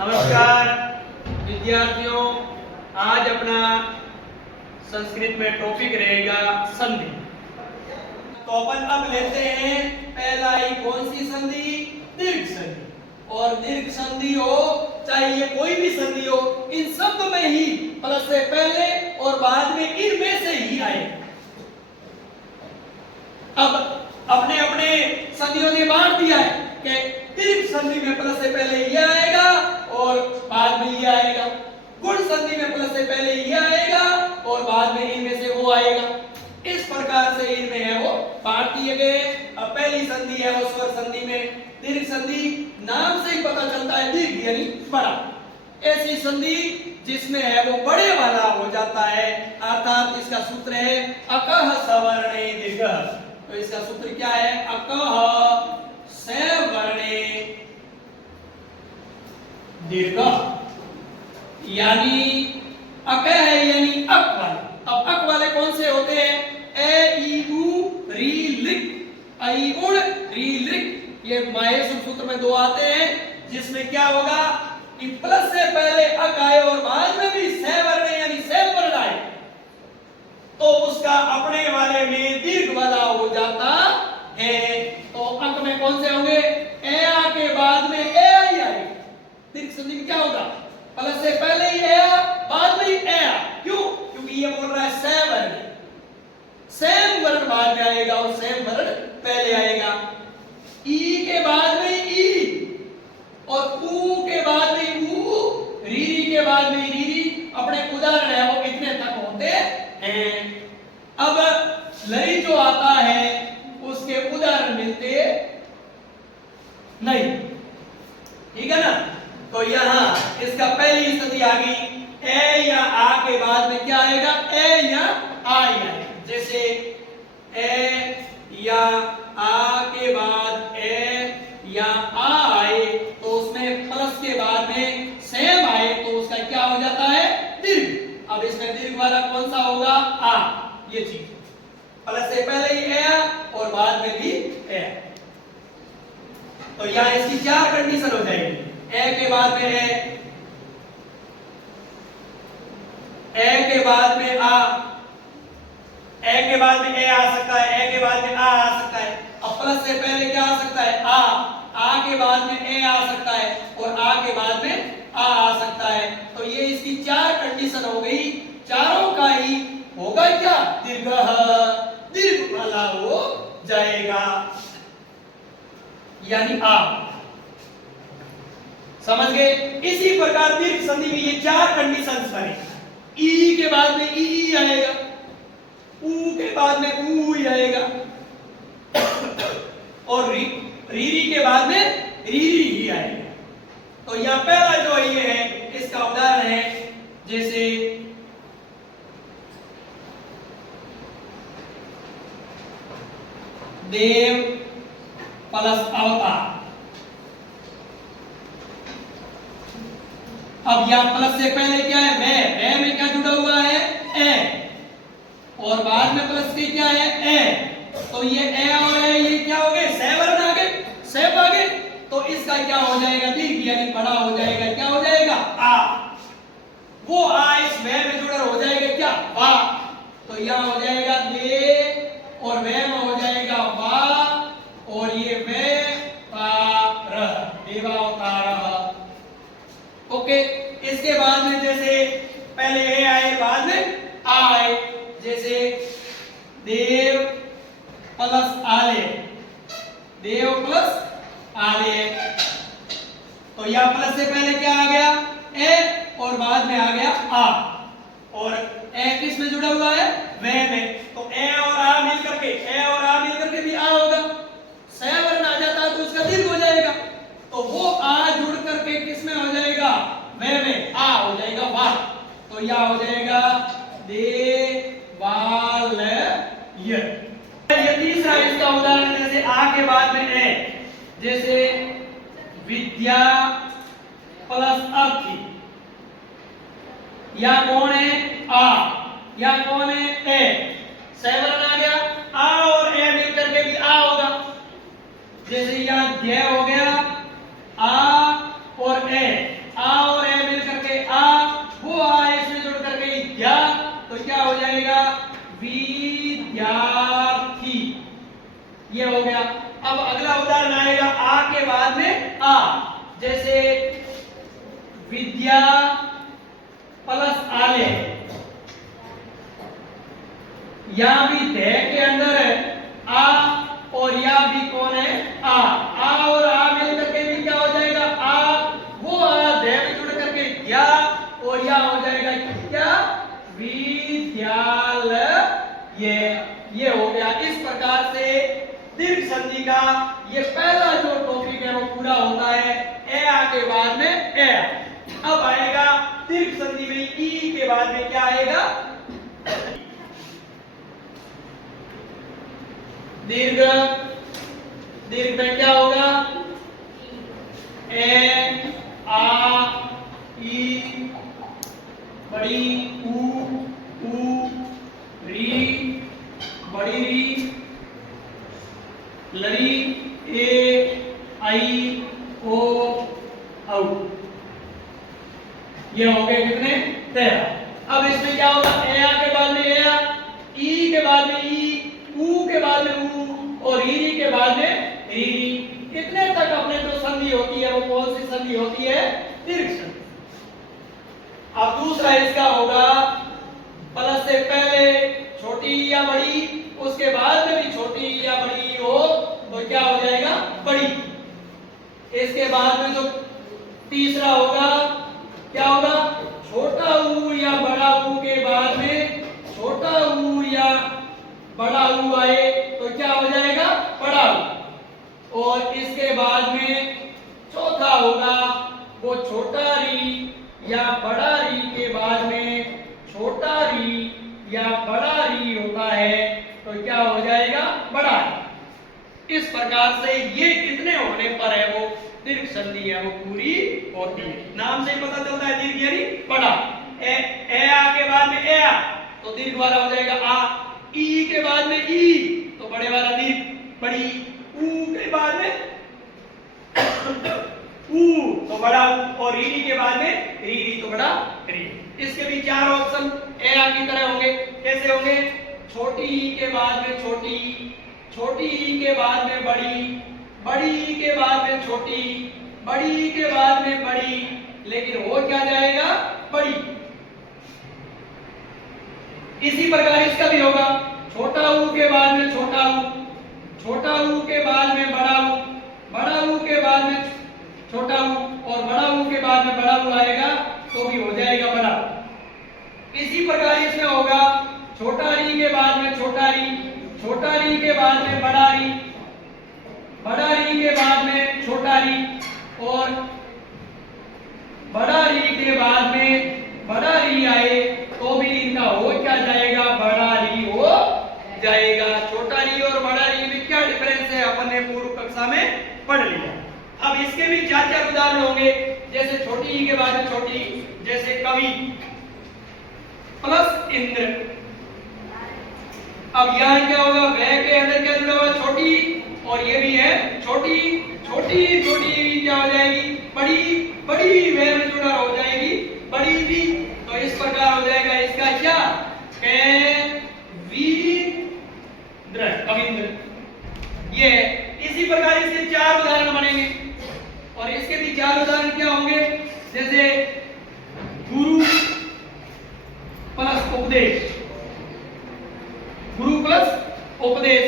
नमस्कार विद्यार्थियों, आज अपना संस्कृत में टॉपिक रहेगा संधि। तो अपन अब लेते हैं पहला ही कौन सी संधि? दीर्घ संधि। और दीर्घ संधि हो चाहे ये कोई भी संधि हो, इन सब में ही प्लस से पहले और बाद में इनमें से ही आए। अब अपने अपने संधियों ने बांट दिया है कि दीर्घ संधि में प्लस से पहले ये आएगा और बाद में ये आएगा। गुण संधि में प्लस से पहले ये आएगा और बाद में इनमें से वो आएगा। इस प्रकार से इनमें है वो बांट दिए गए। अब पहली संधि है वो स्वर संधि में। दीर्घ संधि नाम से ही पता चलता है, दीर्घ यानी बड़ा। ऐसी संधि जिसमें है वो बड़े वाला हो जाता है, अर्थात इसका सूत्र है अकह सवर्णे दीर्घ। तो इसका सूत्र क्या है? अकह सवर्णे दीर्घ, यानी अकह है यानी अक वाले। अब अक वाले कौन से होते हैं? ए ई उ री लिक, आई उड़ री लिक। ये माहेश्वर सूत्र में दो आते हैं, जिसमें क्या होगा कि प्लस से पहले अक आए और बाद में भी से वर्ण यानी से वर्ण आए, तो उसका अपने वाले में दीर्घ वाला हो जाता है। तो अक में कौन से होंगे? ए आ के बाद में ए आई आए। दीर्घ संधि में क्या होगा? प्लस से पहले ही ए आ, बाद में ही ए आ। क्यों? क्योंकि ये बोल रहा है से वर्ण, सेम वर्ण बाद में आएगा और सेम वर्ण पहले आएगा। ई के बाद में ई और ऊ के बाद में ऊ, री के बाद में री। अपने उदाहरण है वो इतने तक होते हैं। अब लरी जो आता है उसके उदाहरण मिलते नहीं, ठीक है ना? तो यहां इसका पहली स्थिति आ गई, ए या आ के बाद में क्या आएगा? ए या आ आएगा। जैसे ए या आ के बाद ए या आ आए तो उसमें प्लस के बाद में सेम आए तो उसका क्या हो जाता है? दीर्घ। अब इसमें दीर्घ वाला कौन सा होगा? आ। ये चीज प्लस से पहले ही ए और बाद में भी ए। तो यहां इसकी चार कंडीशन हो जाएगी। ए के बाद में ए के बाद में आ, ए के बाद में ए आ सकता है, ए के बाद में आ सकता है। अब प्लस से पहले क्या आ सकता है? आ के बाद में ए आ सकता है और आ के बाद में आ सकता है। तो ये इसकी चार कंडीशन हो गई। चारों का ही होगा क्या? दीर्घ, दीर्घ वाला हो जाएगा, यानी आ। समझ गए? इसी प्रकार दीर्घ संधि में ये चार कंडीशंस बने। ई के बाद में ई आएगा, ऊ के बाद में ऊ आएगा और री के बाद में री ही आएगा। तो यहां पहला जो ये है इसका उदाहरण है, जैसे देव प्लस अवतार। अब यहां प्लस से पहले क्या है? मैं में क्या जुड़ा हुआ है? ए। और बाद में प्लस के क्या है? ए। तो ये ए और ए ये क्या हो गए? से वर्ण आ गए, सेम आ गए। तो इसका क्या हो जाएगा? दीर्घ यानी बड़ा हो जाएगा। क्या हो जाएगा? आ। वो आ इस में जुड़ा हो जाएगा क्या? वा। तो यहां हो जाएगा दे और वे में हो जाएगा वा और ये वे तार, देवावतार। ओके। इसके बाद में जैसे पहले ए आए बाद में आ आए, जैसे देव प्लस आले, देव प्लस आले। तो यह प्लस से पहले क्या आ गया? ए और बाद में आ गया आ। और ए किस में जुड़ा हुआ है? वे में। तो ए और आ मिल करके भी आ होगा। से वर्ण आ जाता है तो उसका दीर्घ हो जाएगा। तो वो आ जुड़ करके किस में हो जाएगा? वे में आ हो जाएगा वा। तो यह हो जाएगा देवालय। ये तीसरा इसका उदाहरण, जैसे आ के बाद में ए, जैसे विद्या प्लस अर्थी। या कौन है? आ। या कौन है? ए। से वर्ण आ गया, आ और ए मिल करके भी आ होगा। जैसे यहां ध्याय हो गया आ और ए, आ आ, जैसे विद्या प्लस आले, यहां भी दे के अंदर है आ और यहां भी कौन है आ और आ मिलकर के भी क्या हो जाएगा आ, वो आ दे में जुड़ करके या और या हो जाएगा क्या विद्यालय, ये हो गया। इस प्रकार से दीर्घ संधि का ये पहला जो टॉपिक है वो पूरा होता है। ए आ के बाद में ए, अब आएगा दीर्घ संधि में ई के बाद में क्या आएगा दीर्घ, दीर्घ में क्या होगा ए आ ई बड़ी ऊ री बड़ी री लड़ी ए आई ओ औ, ये हो गए कितने 13। अब इसमें क्या होगा ए आ के बाद में ए आ, ई के बाद में ई, ऊ के बाद में ऊ और री के बाद में री। कितने तक अपने जो संधि होती है वो कौन सी संधि होती है दीर्घ संधि। अब दूसरा इसका होगा प्लस से पहले छोटी या बड़ी, उसके बाद में भी छोटी या बड़ी हो तो क्या हो जाएगा बड़ी। इसके बाद में जो तीसरा होगा क्या होगा छोटा ऊ या बड़ा ऊ के बाद में छोटा ऊ या बड़ा ऊ आए तो क्या हो जाएगा बड़ा ऊ। और इसके बाद में चौथा होगा वो छोटा री या बड़ा री के बाद में छोटा री या बड़ा री होता है तो क्या हो जाएगा बड़ा री। इस प्रकार से ये कितने होने पर है वो दीर्घ संधि है वो पूरी होती है। नाम से ही पता चलता है दीर्घ यानी बड़ा। ए आ के बाद में ए आ तो दीर्घ वाला हो जाएगा आ, ई के बाद में ई तो बड़े वाला दीर्घ बड़ी, ऊ के बाद में ऊ तो बड़ा ऊ और री के बाद में री तो बड़ा री। इसके भी चार ऑप्शन ए आ की तरह होंगे। कैसे होंगे छोटी ई के बाद में छोटी, छोटी ई के बाद में बड़ी, बड़ी ई के बाद में छोटी, बड़ी ई के बाद में बड़ी, लेकिन हो क्या जाएगा बड़ी। इसी प्रकार इसका भी होगा छोटा ऊ के बाद में छोटा ऊ, छोटा ऊ के बाद में बड़ा ऊ, बड़ा ऊ के बाद में छोटा ऊ और बड़ा ऊ के बाद में बड़ा ऊ आएगा तो भी हो जाएगा बड़ा। इसी प्रकार इसमें होगा छोटा री के बाद में छोटा री, छोटा री के बाद में बड़ा री, बड़ा री के बाद में छोटा री और बड़ा री के बाद में बड़ा री आए तो भी इनका हो क्या जाएगा बड़ा री हो जाएगा। छोटा री और बड़ा री में क्या डिफरेंस है अपन ने पूर्व कक्षा में पढ़ लिया। अब इसके भी चार चार उदाहरण होंगे। जैसे छोटी ई के बाद में छोटी, जैसे कवि प्लस इंद्र। अब यहाँ क्या होगा वह के अंदर क्या जुड़ा हुआ छोटी और ये भी है छोटी, छोटी छोटी क्या हो जाएगी बड़ी, बड़ी वह में जुड़ा हो जाएगी बड़ी भी। तो इस प्रकार हो जाएगा इसका क्या कविंद्र। ये इसी प्रकार इसके चार उदाहरण बनेंगे और इसके भी चार उदाहरण क्या होंगे जैसे गुरु प्लस उपदेश, गुरु प्लस उपदेश।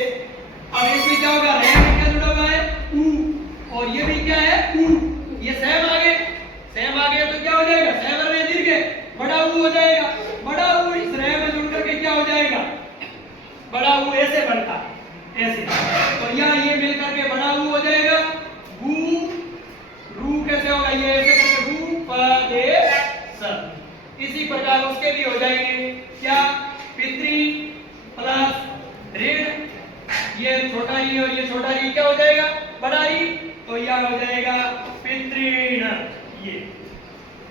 अब इसमें क्या होगा रे में क्या जुड़ा हुआ है ऊ और ये भी क्या है ऊ, ये सेम आगे, सेम आगे तो क्या हो जाएगा सेम में दीर्घ है बड़ा ऊ हो जाएगा। बड़ा ऊ इस रे में जुड़ करके क्या हो जाएगा बड़ा ऊ ऐसे बनता ऐसे, तो यहाँ ये मिल करके बड़ा ऊ हो जाएगा। गु रू कैसे होगा ये ऐसे करके रूपदेश। इसी प्रकार उसके भी हो जाएंगे क्या पितृ प्लस ऋण, ये छोटा ही और ये छोटा ही क्या हो जाएगा बड़ा ही, तो यह हो जाएगा